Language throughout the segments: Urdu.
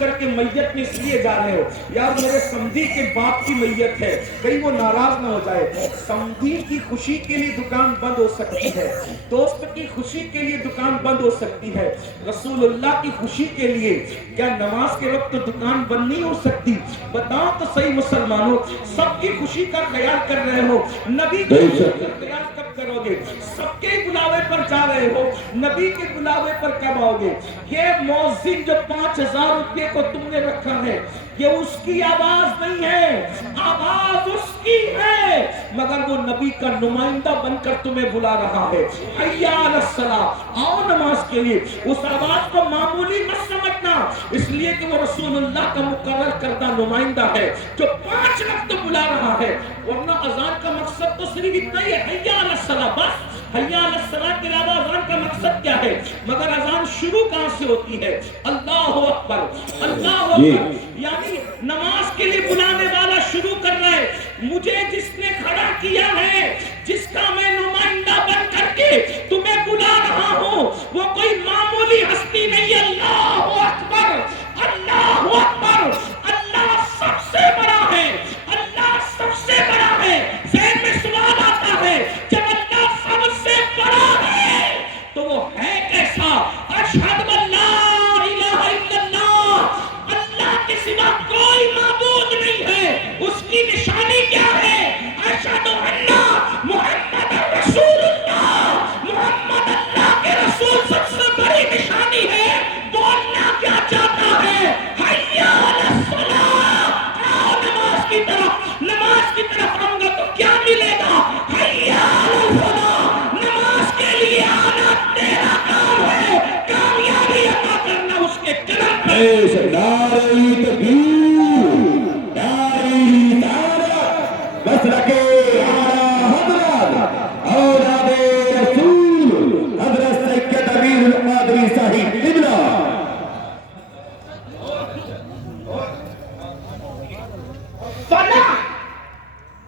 کر کے میت میں اس لیے جا رہے ہو یار میرے سمدھی کے باپ کی میت ہے کہیں وہ ناراض نہ ہو جائے. سمدھی کی خوشی کے لیے دکان بند ہو سکتی ہے, دوست کی خوشی کے لیے دکان بند ہو سکتی ہے, رسول اللہ کی خوشی کے لیے کیا نماز کے وقت دکان بند نہیں ہو سکتی؟ بتاؤ تو صحیح مسلمانوں, سب کی خوشی کا خیال کر رہے ہو, نبی کی خوشی کا خیال کب کرو گے؟ سب کے بلاوے پر جا رہے ہو, نبی کے بلاوے پر کب آؤ گے؟ یہ مؤذن جو 5000 روپے کو تم نے رکھا ہے یہ اس کی آواز نہیں ہے, آواز اس کی ہے, مگر وہ نبی کا نمائندہ بن کر تمہیں بلا رہا ہے. حی علی الصلاۃ, آؤ نماز کے لیے. اس آواز کو معمولی مت سمجھنا, اس لیے کہ وہ رسول اللہ کا مقرر کردہ نمائندہ ہے جو 5 وقت بلا رہا ہے. ورنہ اذان کا مقصد تو صرف اتنا ہی ہے, حی علی الصلاۃ, بس. حی علی الصلاۃ کے علاوہ اذان کا مقصد کیا ہے؟ مگر اذان شروع کہاں سے ہوتی ہے؟ اللہ اکبر, اللہ اکبر. یعنی نماز کے لیے بلانے والا شروع کر رہا ہے, مجھے جس نے کھڑا کیا ہے, جس کا میں نمائندہ بن کر کے تمہیں بلا رہا ہوں, وہ کوئی معمولی ہستی نہیں ہے. اللہ اکبر, اللہ اکبر. اللہ سب سے بڑا ہے, اللہ سب سے بڑا ہے. ذہن میں سوال آتا ہے, جب اللہ سب سے بڑا ہے تو وہ ہے کیسا؟ اشہد ان لا الہ الا اللہ, اللہ کے سوا کوئی معبود نہیں ہے. اس کی نشانی کیا ہے؟ اشہد ان محمد رسول اللہ, محمد اللہ کے رسول سب سے بڑی نشانی ہے. بولنا کیا چاہتا ہے؟ حی علی الصلاۃ. آؤ نماز کی طرف, نماز کی طرف آؤں گا تو کیا ملے گا؟ حی علی الفلاح. نماز کے لیے آنا تیرا کام ہے, کامیابی عطا کرنا اس کے کرم ہے. نعرہ تکبیر, نعرہ تعارف, مسلک اعلیٰ حضرت اولاد رسول حضرت سید امیر القادری صاحب قبلہ. فلاح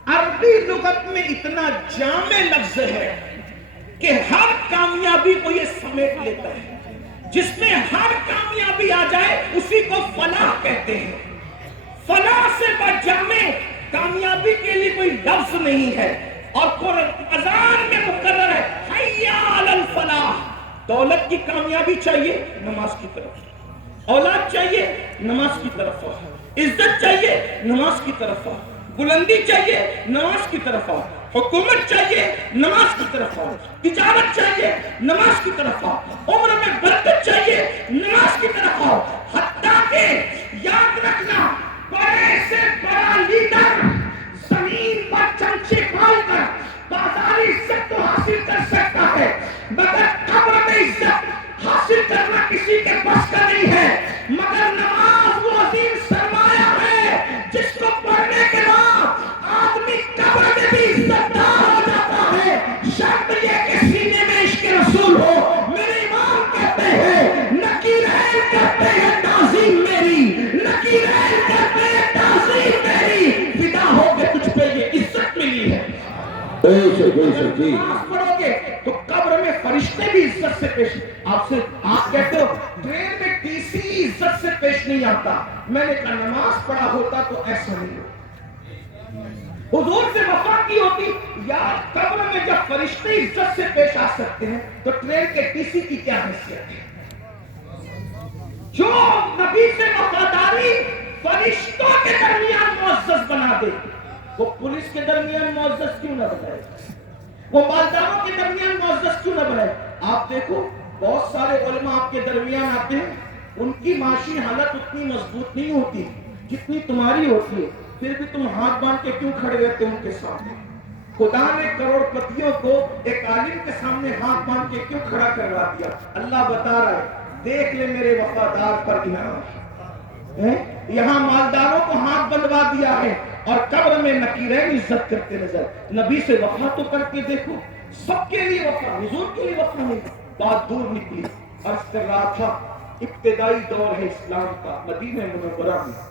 عربی لغت میں اتنا جامع لفظ ہے کہ ہر کامیابی کو یہ سمیٹ لیتا ہے. جس میں ہر کامیابی آ جائے اسی کو فلاح کہتے ہیں. فلاح سے بڑھ جامع کامیابی کے لیے کوئی لفظ نہیں ہے. اور اذان میں مقرر ہے حی علی الفلاح. دولت کی کامیابی چاہیے, نماز کی طرف. اولاد چاہیے, نماز کی طرف. عزت چاہیے, نماز کی طرف. بلندی چاہیے, نماز کی طرف. حکومت چاہیے, نماز کی طرف. تجارت چاہیے, نماز کی طرف. عمر میں برکت چاہیے, نماز کی طرف. حتیٰ کہ یاد رکھنا, بڑے سے بڑا لیڈر زمین پر چمچے کھول کر بازاری عزت تو حاصل کر سکتا ہے, مگر قبر میں عزت حاصل کرنا کسی کے بس کا نہیں ہے. مگر نماز وہ عظیم سرمایہ ہے جس کو پڑھنے کے بعد آدمی قبر میں بھی عزت دار ہو جاتا ہے. شرط یہ کہ سینے میں عشق رسول ہو. میرے امام کہتے ہیں نکیرین کرتے ہیں تعظیم میری, نکیرین کرتے ہیں تعظیم میری, فدا ہو کے تجھ پہ یہ عزت ملی ہے. نماز پڑھو گے تو قبر میں فرشتے بھی عزت سے پیش. آپ کہتے ہو ٹرین میں ٹی سی عزت سے پیش نہیں آتا. میں نے کہا نماز پڑھا ہوتا تو ایسا نہیں ہوتا. حضور سے وفا کی ہوتی یا قبر میں جب فرشتے عزت سے پیش آ سکتے ہیں تو ٹرین کے ٹی سی کی کیا حیثیت ہے؟ جو نبی سے وفاداری فرشتوں کے درمیان معزز بنا دے, وہ پولیس کے درمیان معزز کیوں نہ بنائے, وہ مالداروں کے درمیان معزز کیوں نہ بنائے؟ آپ دیکھو بہت سارے علماء آپ کے درمیان آتے ہیں, ان کی معاشی حالت اتنی مضبوط نہیں ہوتی جتنی تمہاری ہوتی ہے, پھر بھی تم ہاتھ باندھ کے کیوں کھڑے رہتے ان کے سامنے؟ خدا نے کروڑ پتیوں کو ایک عالم کے سامنے ہاتھ باندھ کے کیوں کھڑا کروا دیا؟ اللہ بتا رہا ہے دیکھ لے میرے وفادار پر انعام. یہاں مالداروں کو ہاتھ بندوا دیا ہے اور قبر میں نکیرین عزت کرتے نظر. نبی سے وفا تو کر کے دیکھو, سب کے لیے وفا, حضور کے لیے وفا نہیں. بات دور نکلی. عرض کر رہا تھا ابتدائی دور ہے اسلام کا, مدینہ منورہ میں